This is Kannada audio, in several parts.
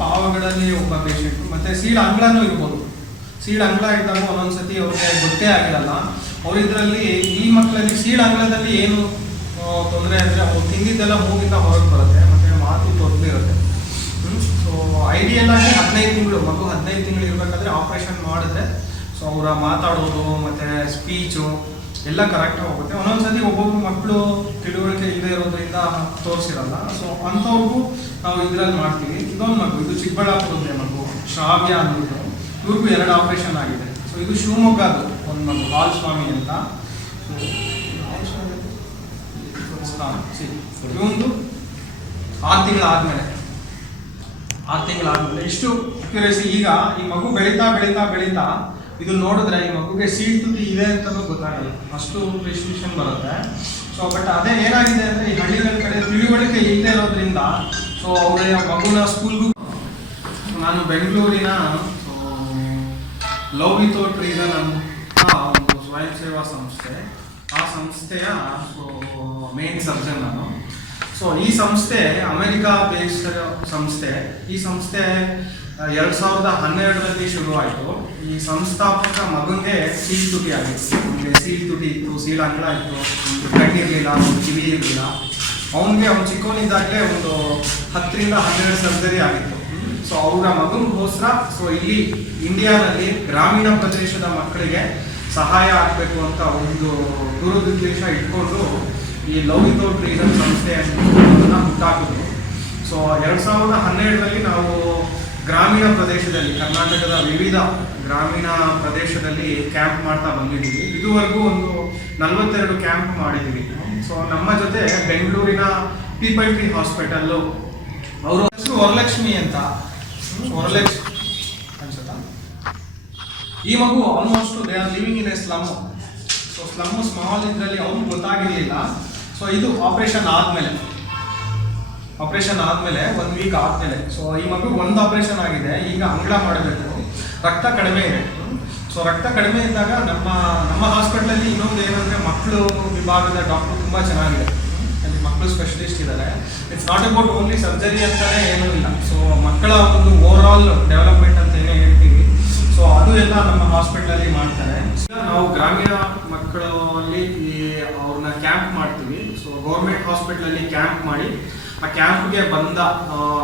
ಪಾವಗಡಲ್ಲಿ ಒಬ್ಬ ಪೇಷಂಟ್, ಮತ್ತೆ ಸೀಳ್ ಅಂಗ್ಳನೂ ಇರ್ಬೋದು. ಸೀಳ್ ಅಂಗ್ಳ ಇದ್ದಾಗ ಒಂದೊಂದ್ಸತಿ ಅವ್ರಿಗೆ ಗೊತ್ತೇ ಆಗಿರಲ್ಲ. ಅವ್ರು ಇದರಲ್ಲಿ ಈ ಮಕ್ಕಳಲ್ಲಿ ಸೀಳ್ ಅಂಗ್ಳದಲ್ಲಿ ಏನು ತೊಂದರೆ ಅಂದರೆ ಅವ್ರು ತಿಂದಿದ್ದೆಲ್ಲ ಮೂಗಿಂದ ಹೊರಗೆ ಬರುತ್ತೆ, ಮತ್ತೆ ಮಾತು ತೊದಲಿರುತ್ತೆ. ಸೊ ಐಡಿಯಲ್ ಆಗಿ 15 ತಿಂಗಳು ಮಗು 15 ತಿಂಗಳು ಇರಬೇಕಾದ್ರೆ ಆಪರೇಷನ್ ಮಾಡಿದ್ರೆ ಸೊ ಅವರ ಮಾತಾಡೋದು ಮತ್ತು ಸ್ಪೀಚು ಎಲ್ಲ ಕರೆಕ್ಟಾಗಿ ಹೋಗುತ್ತೆ. ಒಂದೊಂದ್ಸತಿ ಒಬ್ಬೊಬ್ರು ಮಕ್ಕಳು ತಿಳುವಳಿಕೆ ಇಲ್ಲದೆ ಇರೋದ್ರಿಂದ ತೋರಿಸಿರಲ್ಲ. ಸೊ ಅಂಥವ್ರಿಗೂ ನಾವು ಇದರಲ್ಲಿ ಮಾಡ್ತೀವಿ. ಇದೊಂದು ಮಗು, ಇದು ಚಿಕ್ಕಬಳ್ಳಾಪುರದ್ದೇ ಮಗು, ಶ್ರಾವ್ಯ ಅಂದ್ಬಿಟ್ಟು. ಇವ್ರಿಗೂ 2 ಆಪರೇಷನ್ ಆಗಿದೆ. ಸೊ ಇದು ಶಿವಮೊಗ್ಗದ್ದು ಒಂದು ಮಗು, ಹಾಲ್ ಸ್ವಾಮಿ ಅಂತ. ಇವೊಂದು 6 ತಿಂಗಳಾದ್ಮೇಲೆ ಇಷ್ಟು ಕ್ಯೂರಿಯಸಿ. ಈಗ ಈ ಮಗು ಬೆಳೀತಾ ಬೆಳೀತಾ ಬೆಳೀತಾ ಇದು ನೋಡಿದ್ರೆ ಈ ಮಗುಗೆ ಸೀಳ್ ತುಟಿ ಇದೆ ಅಂತಲೂ ಗೊತ್ತಾಗಲ್ಲ, ಅಷ್ಟು ಪ್ರಿಸಿಷನ್ ಬರುತ್ತೆ. ಸೊ ಬಟ್ ಅದೇ ಏನಾಗಿದೆ ಅಂದರೆ ಈ ಹಳ್ಳಿಗಳ ಕಡೆ ತಿಳುವಳಿಕೆ ಇಲ್ಲದೆ ಇರೋದ್ರಿಂದ ಸೊ ಅವರ ಮಗುನ ಸ್ಕೂಲ್ಗೂ ನಾನು ಬೆಂಗಳೂರಿನ ಲವ್ ವಿತೌಟ್ ರೀಸನ್ ಅಂತ ಒಂದು ಸ್ವಯಂ ಸೇವಾ ಸಂಸ್ಥೆ, ಆ ಸಂಸ್ಥೆಯ ಮೇನ್ ಸರ್ಜನ್ ನಾನು. ಸೊ ಈ ಸಂಸ್ಥೆ ಅಮೆರಿಕಾ ಬೇಸ್ಡ್ ಸಂಸ್ಥೆ. ಈ ಸಂಸ್ಥೆ 2012ರಲ್ಲಿ ಶುರುವಾಯಿತು. ಈ ಸಂಸ್ಥಾಪಕ ಮಗನಿಗೆ ಸೀಳ್ ತುಟಿ ಆಗಿತ್ತು. ಅವನಿಗೆ ಸೀಳ್ ತುಟಿ ಇತ್ತು, ಸೀಳ್ ಅಂಗಳ ಇತ್ತು, ಒಂದು ಕಣ್ಣಿರಲಿಲ್ಲ, ಒಂದು ಕಿವಿ ಇರಲಿಲ್ಲ. ಅವನಿಗೆ ಚಿಕ್ಕವನಿದ್ದಾಗಲೇ ಒಂದು 10 ರಿಂದ 12 ಸರ್ಜರಿ ಆಗಿತ್ತು. ಸೊ ಅವರ ಮಗನಿಗೋಸ್ಕರ ಸೊ ಇಲ್ಲಿ ಇಂಡಿಯಾದಲ್ಲಿ ಗ್ರಾಮೀಣ ಪ್ರದೇಶದ ಮಕ್ಕಳಿಗೆ ಸಹಾಯ ಆಗಬೇಕು ಅಂತ ಒಂದು ದುರುದ್ದೇಶ ಇಟ್ಕೊಂಡು ಈ ಲವ್ ವಿತೌಟ್ ರೀಸನ್ ಸಂಸ್ಥೆ ಅನ್ನೋದನ್ನ ಹುಟ್ಟಾಕಿದ್ರು. ಸೊ 2012ರಲ್ಲಿ ನಾವು ಗ್ರಾಮೀಣ ಪ್ರದೇಶದಲ್ಲಿ, ಕರ್ನಾಟಕದ ವಿವಿಧ ಗ್ರಾಮೀಣ ಪ್ರದೇಶದಲ್ಲಿ ಕ್ಯಾಂಪ್ ಮಾಡ್ತಾ ಬಂದಿದ್ದೀವಿ. ಇದುವರೆಗೂ ಒಂದು 42 ಕ್ಯಾಂಪ್ ಮಾಡಿದ್ದೀವಿ. ಸೊ ನಮ್ಮ ಜೊತೆ ಬೆಂಗಳೂರಿನ ಪೀಪಲ್ ಟ್ರೀ ಹಾಸ್ಪಿಟಲ್ಲು, ಅವರು ಹೆಸರು ವರಲಕ್ಷ್ಮಿ ಅಂತ. ವರಲಕ್ಷ್ಮಿ ಅನ್ಸುತ್ತಾ? ಈ ಮಗು almost they are living in a slum. So slum small ಇದರಲ್ಲಿ ಅವ್ರಿಗೆ ಗೊತ್ತಾಗಿರಲಿಲ್ಲ. ಸೊ ಇದು ಆಪರೇಷನ್ ಆದಮೇಲೆ 1 ವೀಕ್ ಆದಮೇಲೆ ಸೊ ಈ ಮಗು ಒಂದು ಆಪರೇಷನ್ ಆಗಿದೆ. ಈಗ ಅಂಗಳ ಮಾಡಬೇಕು, ರಕ್ತ ಕಡಿಮೆ ಇದೆ. ಸೊ ರಕ್ತ ಕಡಿಮೆ ಇದ್ದಾಗ ನಮ್ಮ ಹಾಸ್ಪಿಟಲಲ್ಲಿ ಇನ್ನೊಂದು ಏನಂದರೆ ಮಕ್ಕಳು ವಿಭಾಗದ ಡಾಕ್ಟರ್ ತುಂಬ ಚೆನ್ನಾಗಿದೆ, ಅಲ್ಲಿ ಮಕ್ಕಳು ಸ್ಪೆಷಲಿಸ್ಟ್ ಇದ್ದಾರೆ. It's not about only surgery ಅಂತಲೇ ಏನೂ ಇಲ್ಲ. ಸೊ ಮಕ್ಕಳ ಒಂದು ಓವರ್ ಆಲ್ ಡೆವಲಪ್ಮೆಂಟ್ ಅಂತ ಏನೇ ಹೇಳ್ತೀವಿ, ಸೊ ಅದು ಎಲ್ಲ ನಮ್ಮ ಹಾಸ್ಪಿಟಲಲ್ಲಿ ಮಾಡ್ತಾರೆ. ನಾವು ಗ್ರಾಮೀಣ ಮಕ್ಕಳಲ್ಲಿ ಅವ್ರನ್ನ ಕ್ಯಾಂಪ್ ಮಾಡ್ತೀವಿ. ಸೊ ಗೌರ್ಮೆಂಟ್ ಹಾಸ್ಪಿಟಲಲ್ಲಿ ಕ್ಯಾಂಪ್ ಮಾಡಿ ಆ ಕ್ಯಾಂಪ್ಗೆ ಬಂದ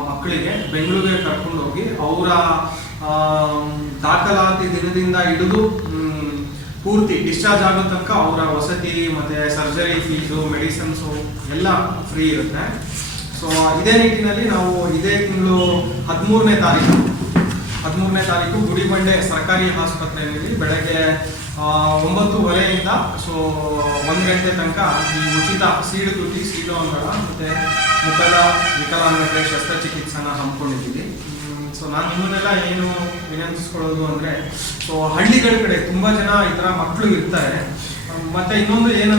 ಮಕ್ಕಳಿಗೆ ಬೆಂಗಳೂರಿಗೆ ಕರ್ಕೊಂಡು ಹೋಗಿ ಅವರ ದಾಖಲಾತಿ ದಿನದಿಂದ ಹಿಡಿದು ಪೂರ್ತಿ ಡಿಸ್ಚಾರ್ಜ್ ಆಗೋ ತನಕ ಅವರ ವಸತಿ ಮತ್ತು ಸರ್ಜರಿ ಫೀಸು, ಮೆಡಿಸಿನ್ಸು ಎಲ್ಲ ಫ್ರೀ ಇರುತ್ತೆ. ಸೊ ಇದೇ ನಿಟ್ಟಿನಲ್ಲಿ ನಾವು ಇದೇ ತಿಂಗಳು 13ನೇ ತಾರೀಕು ಗುಡಿಬಂಡೆ ಸರ್ಕಾರಿ ಆಸ್ಪತ್ರೆಯಲ್ಲಿ ಬೆಳಗ್ಗೆ 9:30ಯಿಂದ ಸೊ 1 ಗಂಟೆ ತನಕ ಈ ಉಚಿತ ಸೀಳು ತುಟಿ, ಸೀಳು ಅಂಗಳ ಮತ್ತು ಮುಖದ ವಿಕಲಾಂಗತೆ ಶಸ್ತ್ರಚಿಕಿತ್ಸೆನ ಹಮ್ಮಿಕೊಂಡಿದ್ದೀವಿ. ಸೊ ನಾನು ನಿಮ್ಮನ್ನೆಲ್ಲ ಏನು ವಿನಂತಿಸ್ಕೊಳ್ಳೋದು ಅಂದರೆ, ಸೊ ಹಳ್ಳಿಗಳ ಕಡೆ ತುಂಬ ಜನ ಈ ಥರ ಮಕ್ಕಳು ಇರ್ತಾರೆ. ಮತ್ತು ಇನ್ನೊಂದು ಏನು